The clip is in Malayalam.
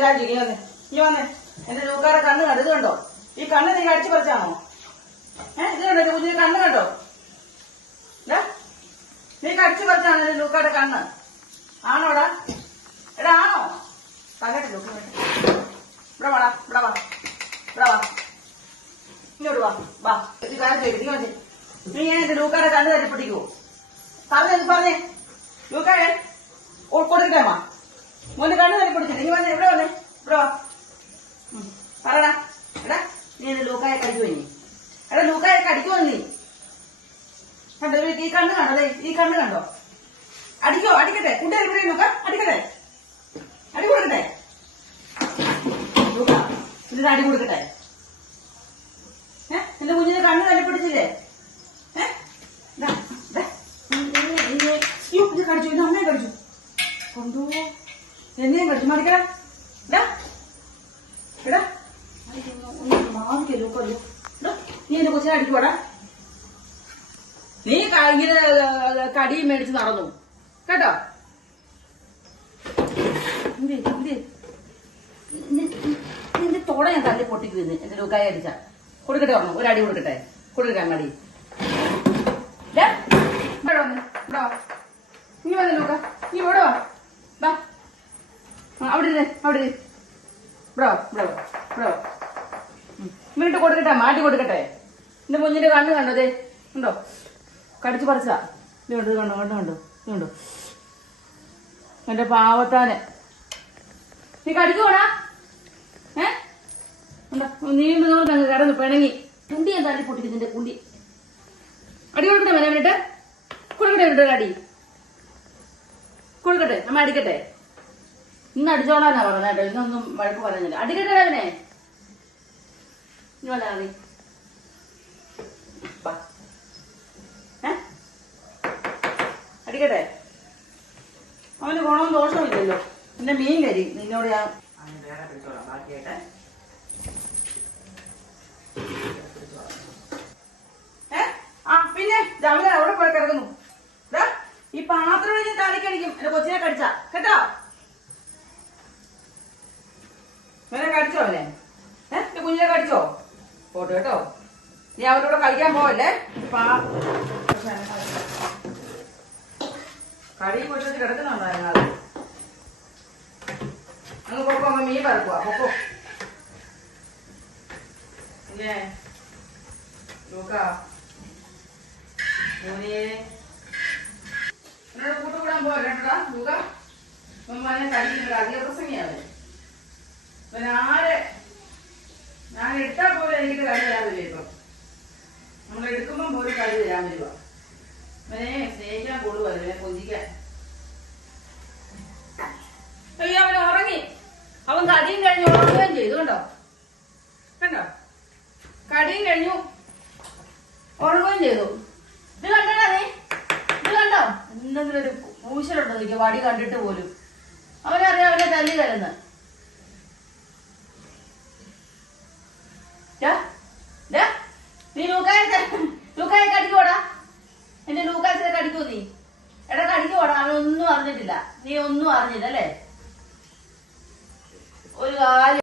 കാര്യം ചെയ്യും വന്നേ നീ വന്നേ. എന്റെ കണ്ണ് കണ്ടു. ഇത് കണ്ടോ? ഈ കണ്ണ് നീ അടിച്ചു പറിച്ചാണോ ഏഹ് ഇത് കണ്ടോ? കുഞ്ഞിന് കണ്ണ് കണ്ടോ? നീ കടിച്ചു പറിച്ചാണോ എന്റെ ലൂക്കാടെ കണ്ണ്. ആണോടാ എടാ? ആണോ? പകട്ടെ ലൂക്ക ഇവിടെ വാടാ ഇവിടെ വാ. ഇവിടെ വാ. ഇങ്ങോട്ട് വാ. വാ. ഒരു കാര്യം ചെയ്യും. നീ വന്നേ നീ ഞാൻ എന്റെ ലൂക്കാരുടെ കണ്ണ് തല്ലി പറഞ്ഞു പറഞ്ഞേ ഇത് പറഞ്ഞേ. ലൂക്കാടെ കൊടുക്കട്ടെ മാ മോന്റെ കണ്ണു തന്നെ പൊട്ടിച്ചില്ല നീ വന്നേ ഇവിടെ വന്നേ ഉം. പറടാ. എടാ നീ എന്റെ ലൂക്കായ കടിച്ചു നീ എടാ ലൂക്കായ കടിച്ചു നീ കണ്ടോ ഈ- കണ്ണ് കണ്ടോ അല്ലേ ഈ കണ്ണ് കണ്ടോ? അടിക്കോ അടിക്കട്ടെ. കൂട്ടുകാർ ഇവിടെ ലൂക്ക അടിക്കട്ടെ. അടി കൊടുക്കട്ടെ. ലൂക്ക ഇതിന് അടി കൊടുക്കട്ടെ. ഏ? എന്റെ കുഞ്ഞിന് കണ്ണ് തന്നെ പിടിച്ചില്ലേ ഏ ദാ, ദാ. ഇനി- ഇനി- ഇനി- അയ്യോ, ഇത് കടിച്ചു ഇത് അമ്മയെ കടിച്ചു കൊണ്ടോ എന്നെയും കടിച്ചു മറിക്കടാ ഇതാ എടാ. മാറിക്കല്ലോ കൊല്ലോ നീ എന്റെ കൊച്ചിനെ അടിക്കുവാടാ നീ ഇങ്ങനെ ഏ, കടിയും മേടിച്ച് നടന്നു. കേട്ടോ? നിന്റെ തോട ഞാൻ തല്ലി പൊട്ടിക്കുന്നു എന്റെ ലൂക്കായി അടിച്ച. കൊടുക്കട്ടെ പറഞ്ഞു. അടി കൊടുക്കട്ടെ. കൊടുക്കട്ടെ ദാ, ഇവിടെ വന്ന്. നീ വന്ന്. ലൂക്ക. നീ ഇവിടെ വാ. അവിടെ അവിടെ ബ്രോ ബ്രോ ബ്രോ. ഇവനിട്ട് കൊടുക്കട്ടെ മാറ്റി കൊടുക്കട്ടെ. എന്റെ കുഞ്ഞിന്റെ കണ്ണ് കണ്ടോ ദേ? ഉണ്ടോ കടിച്ചു പറിച്ചാ ഇത് കണ്ടു കണ്ടു കണ്ടോ കണ്ടോ? എന്റെ പാവത്താനെ. നീ കടിച്ചു ഏ? ഉണ്ടോ നീ നിങ്ങൾ കിടന്ന് പിണങ്ങി. കുണ്ടി എന്താ അടി പൊട്ടിക്കും നിന്റെ കുണ്ടി അടി കൊടുക്കട്ടെ മേലെ വേണ്ടിട്ട് കൊടുക്കട്ടെ അടി. കൊടുക്കട്ടെ അമ്മ അടിക്കട്ടെ. ഇന്ന് അടിച്ചോളാനാ പറഞ്ഞ കേട്ടോ. ഇന്നൊന്നും വഴക്ക് പറയുന്നില്ല. അടിക്കട്ടെ അവനെ. ഏ? അടിക്കട്ടെ. അവന് ഗുണവും ദോഷവും ഇല്ലല്ലോ. എന്റെ മീൻ കരി. നിന്നോട് ഞാൻ? ആ പിന്നെ രാവിലെ അവിടെ പോയി കിടക്കുന്നു. ഈ പാത്രം ഞാൻ തലക്കടിക്കും എന്റെ കൊച്ചിനെ കടിച്ച. കേട്ടോ? കടിച്ചോ അവനെ ഏഹ് എന്റെ കുഞ്ഞിനെ കടിച്ചോ പോട്ടെ കേട്ടോ. നീ അവരോട് കളിക്കാൻ പോവല്ലേ? കടി കിടക്കുന്നുണ്ടായിരുന്നു അത്. അങ്ങ് പൊക്കോ അങ്ങ് മീൻ പറക്കുക പൊക്കോ. പിന്നെ ലൂക്ക മോനെ എന്നോട് കൂട്ടുകൂടാൻ ഉമ്മാനെ കടിക്കുന്നത് അധിക പ്രസംഗിയാണ് ഇവൻ ആരെ? ഞാൻ എടുത്താൽ പോലും എനിക്ക് കളി തരാൻ നമ്മൾ എടുക്കുമ്പോൾ പോലും കളി തരാൻ പറ്റുക അവനെ സ്നേഹിക്കാൻ കൊള്ളുക അവനെ കൊഞ്ചിക്കാൻ. അയ്യോ അവൻ അവൻ കടിയും കഴിഞ്ഞു ഉറങ്ങുകയും ചെയ്തു കണ്ടോ? കണ്ടോ? കടിയും കഴിഞ്ഞു. ഉറങ്ങുകയും ചെയ്തു. ഇത് കണ്ടടാ നീ? കണ്ടോ? എന്തെങ്കിലും ഒരു പൂശലുണ്ടോ? നിൽക്കുക വടി കണ്ടിട്ട് പോലും. അവനറിയാം അവനെ തല്ലി തരുന്നത് നീ ലൂക്കായെ ലൂക്കായ കടിക്കോടാ എന്റെ ലൂക്കാസിനെ കടിക്കൂ നീ. എടാ കടിക്കോടാ അവനൊന്നും അറിഞ്ഞിട്ടില്ല. നീ ഒന്നും അറിഞ്ഞില്ല അല്ലേ? ഒരു കാര്യം